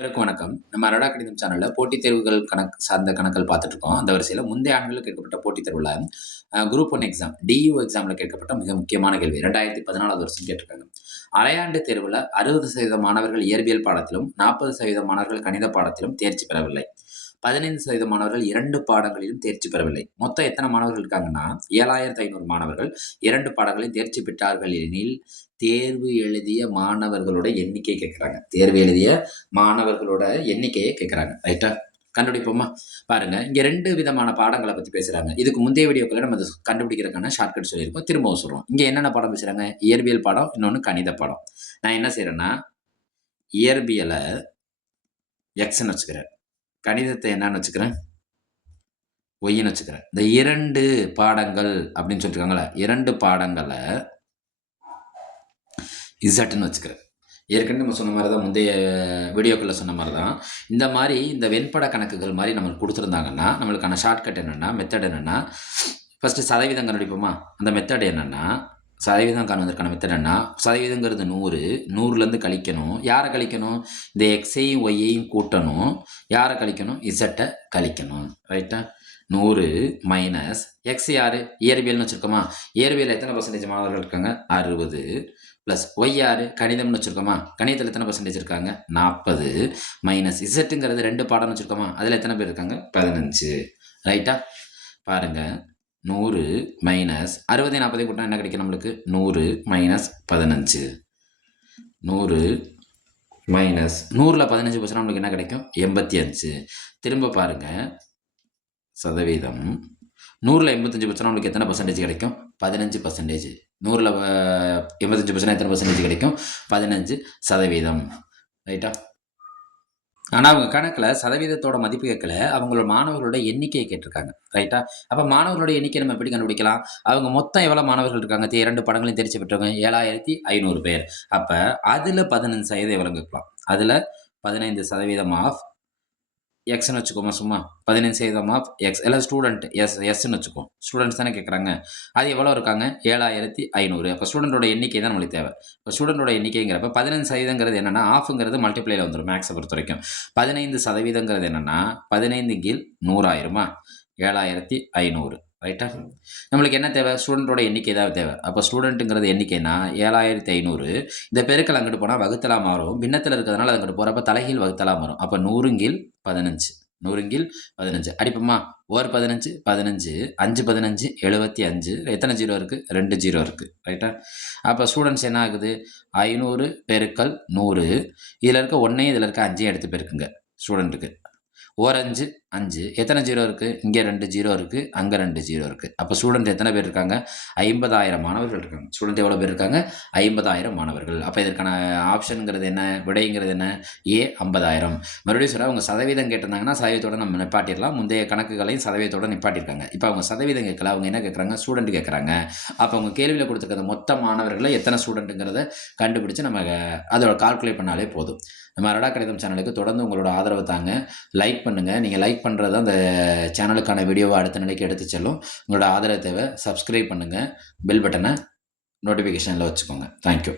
அனைவருக்கும் வணக்கம். நம்ம அரோடா கணிதம் சேனல்ல போட்டித் தேர்வுகள் சார்ந்த கணக்குகள் பார்த்துட்டு இருக்கோம். அந்த வரிசையில முந்தைய ஆண்டுகளில் கேட்கப்பட்ட போட்டித் தேர்வுல குரூப் 1 எக்ஸாம் டியூ எக்ஸாம்ல கேட்கப்பட்ட மிக முக்கியமான கேள்வி 2014வது வருஷம் கேட்டிருக்காங்க. அரையாண்டு தேர்வுல 60% மாணவர்கள் இயற்பியல் பாடத்திலும் 40% மாணவர்கள் கணித பாடத்திலும் தேர்ச்சி பெறவில்லை. 15% மாணவர்கள் 2 பாடங்களிலும் தேர்ச்சி பெறவில்லை. மொத்தம் எத்தனை மாணவர்கள் இருக்காங்கன்னா 7,500 மாணவர்கள் 2 பாடங்களில் தேர்ச்சி பெற்றார்கள் எனில் தேர்வு எழுதிய மாணவர்களோட எண்ணிக்கை கேட்குறாங்க. தேர்வு எழுதிய மாணவர்களோட எண்ணிக்கையை கேட்குறாங்க. ரைட்டா? கண்டுபிடிப்போமா? பாருங்க, இங்க 2 விதமான பாடங்கள பத்தி பேசுறாங்க. இதுக்கு முந்தைய வீடியோக்குள்ள நம்ம இத கண்டுபிடிக்கிறதுக்கான ஷார்ட்கட் சொல்லியிருக்கோம். திரும்பவும் சொல்றோம். இங்க என்னென்ன பாடம் பேசுறாங்க? இயற்பியல் பாடம், இன்னொன்னு கணித பாடம். நான் என்ன செய்றேன்னா, இயற்பியல எக்ஸ்ன்னு வச்சுக்கிறேன். கணிதத்தை என்னன்னு வச்சுக்கிறேன்? ஒய்ன்னு வச்சுக்கிறேன். இந்த 2 பாடங்கள் அப்படின்னு சொல்லியிருக்காங்கல்ல, 2 பாடங்கள இசட்ன்னு வச்சுக்கிறேன். ஏற்கனவே நம்ம சொன்ன மாதிரி தான், முந்தைய வீடியோக்குள்ள சொன்ன மாதிரி தான், இந்த மாதிரி இந்த வெண்பட கணக்குகள் மாதிரி நம்மளுக்கு கொடுத்துருந்தாங்கன்னா, நம்மளுக்கான ஷார்ட்கட் என்னென்னா, மெத்தட் என்னென்னா, ஃபஸ்ட்டு சதவீதம் கண்டுபிடிப்போமா? அந்த மெத்தட் என்னென்னா, சதவீதம் காணுவதற்கான மெத்தட் என்ன? சதவீதங்கிறது 100, 100லேருந்து கழிக்கணும். யாரை கழிக்கணும்? இந்த எக்ஸையும் ஒய்யையும் கூட்டணும். யாரை கழிக்கணும்? இசட்டை கழிக்கணும். ரைட்டா? 100 மைனஸ் எக்ஸ் யார்? இயற்பியல்னு வச்சுருக்கோமா? இயற்பியல் எத்தனை பர்சன்டேஜ் மாணவர்கள் இருக்காங்க? 60 ப்ளஸ் ஒய் யார்? கணிதம்னு வச்சுருக்கோமா? கணிதத்தில் எத்தனை பர்சன்டேஜ் இருக்காங்க? 40 மைனஸ் இசட்டுங்கிறது 2 பாடம்னு வச்சுருக்கோமா? அதில் எத்தனை பேர் இருக்காங்க? 15. ரைட்டா? பாருங்கள், 100 மைனஸ் 60 40 கூட்டினா என்ன கிடைக்கும் நம்மளுக்கு? 100 மைனஸ் 15. 100 மைனஸ் 100ல் 15 போச்சுன்னா நம்மளுக்கு என்ன கிடைக்கும்? 85. திரும்ப பாருங்கள், சதவீதம் 100ல் 85 போச்சுன்னா நம்மளுக்கு எத்தனை பர்சன்டேஜ் கிடைக்கும்? 15%. 100ல் 85% எத்தனை பர்சன்டேஜ் கிடைக்கும்? 15%. ரைட்டா? ஆனால் அவங்க கணக்கில் சதவீதத்தோட மதிப்பு கேட்கல, அவங்களோட மாணவர்களோட எண்ணிக்கையை கேட்டிருக்காங்க. ரைட்டா? அப்போ மாணவர்களோட எண்ணிக்கை நம்ம எப்படி கண்டுபிடிக்கலாம்? அவங்க மொத்தம் எவ்வளோ மாணவர்கள் இருக்காங்க? 2 பாடங்களையும் தேர்ச்சி பெற்றவங்க 7,500 பேர். அப்போ அதில் 15% எவ்வளோ கேட்கலாம்? அதில் 15% ஆஃப் எக்ஸ்ன்னு வச்சுக்கோமா? சும்மா 15% ஆஃப் எக்ஸ். எல்லாம் ஸ்டூடெண்ட் எஸ்ன்னு வச்சுக்கோம். ஸ்டூடெண்ட்ஸ் தானே கேட்குறாங்க. அது எவ்வளோ இருக்காங்க? 7,500. அப்போ ஸ்டூடெண்ட்டோட எண்ணிக்கை தான் நம்மளுக்கு தேவை. இப்போ ஸ்டூடெண்ட்டோட எண்ணிக்கைங்கிறப்ப 15% என்னென்னா ஆஃப்ங்கிறது மல்டிப்ளைல வந்துடும் மேக்ஸை பொறுத்த வரைக்கும். 15% என்னென்னா 15/100 ஆயிருமா? 7,500. ரைட்டா? நம்மளுக்கு என்ன தேவை? ஸ்டூடெண்ட்டோட எண்ணிக்கை தான் தேவை. அப்போ ஸ்டூடெண்ட்டுங்கிறது எண்ணிக்கைனா 7,500. இந்த பெருக்கல் அங்கிட்டு போனால் வகுத்தலாக மாறும். பின்னத்தில் இருக்கிறதுனால அது அங்கிட்டு போகிறப்ப தலைகீழ் வகுத்தலாக மாறும். அப்போ 100/15. 100/15 அடிப்போமா? 15 15 5 15 75. எத்தனை ஜீரோ இருக்குது? 2 ஜீரோ இருக்குது. ரைட்டா? அப்போ ஸ்டூடெண்ட்ஸ் என்ன ஆகுது? 500 பெருக்கல் 100. இதில் இருக்க 1ஐயும் இதில் இருக்க 5ஐயும் எடுத்து பெருக்குங்க. ஸ்டூடெண்ட்டுக்கு 5 5. எத்தனை ஜீரோ இருக்குது? இங்கே 2 ஜீரோ இருக்குது, அங்கே 2 ஜீரோ இருக்குது. அப்போ ஸ்டூடெண்ட் எத்தனை பேர் இருக்காங்க? 50,000 மாணவர்கள் இருக்காங்க. ஸ்டூடெண்ட் எவ்வளோ பேர் இருக்காங்க? 50,000 மாணவர்கள். அப்போ இதற்கான ஆப்ஷனுங்கிறது என்ன? விடைங்கிறது என்ன? ஏ 50,000. மறுபடியும் சொல்ல, அவங்க சதவீதம் கேட்டிருந்தாங்கன்னா சதவீதத்தோடு நம்ம நிப்பாட்டிடலாம். முந்தைய கணக்குகளையும் சதவீதத்தோடு நிப்பாட்டியிருக்காங்க. இப்போ அவங்க சதவீதம் கேட்கல, அவங்க என்ன கேட்குறாங்க? ஸ்டூடெண்ட் கேட்குறாங்க. அப்போ அவங்க கேள்வியில் கொடுத்துருக்க மொத்த மாணவர்களை எத்தனை ஸ்டூடெண்ட்டுங்கிறத கண்டுபிடிச்சு நம்ம அதோட கால்குலேட் பண்ணாலே போதும். நம்ம அரோடா கணிதம் சேனலுக்கு தொடர்ந்து உங்களோட ஆதரவு தாங்க. லைக் பண்ணுங்கள். நீங்கள் லைக் பண்ணுறது அந்த சேனலுக்கான வீடியோவை அடுத்த நிலைக்கு எடுத்து செல்லும். உங்களோட ஆதரவு தேவை. சப்ஸ்கிரைப் பண்ணுங்கள். பெல் பட்டனை நோட்டிஃபிகேஷனில் வச்சுக்கோங்க. தேங்க்யூ.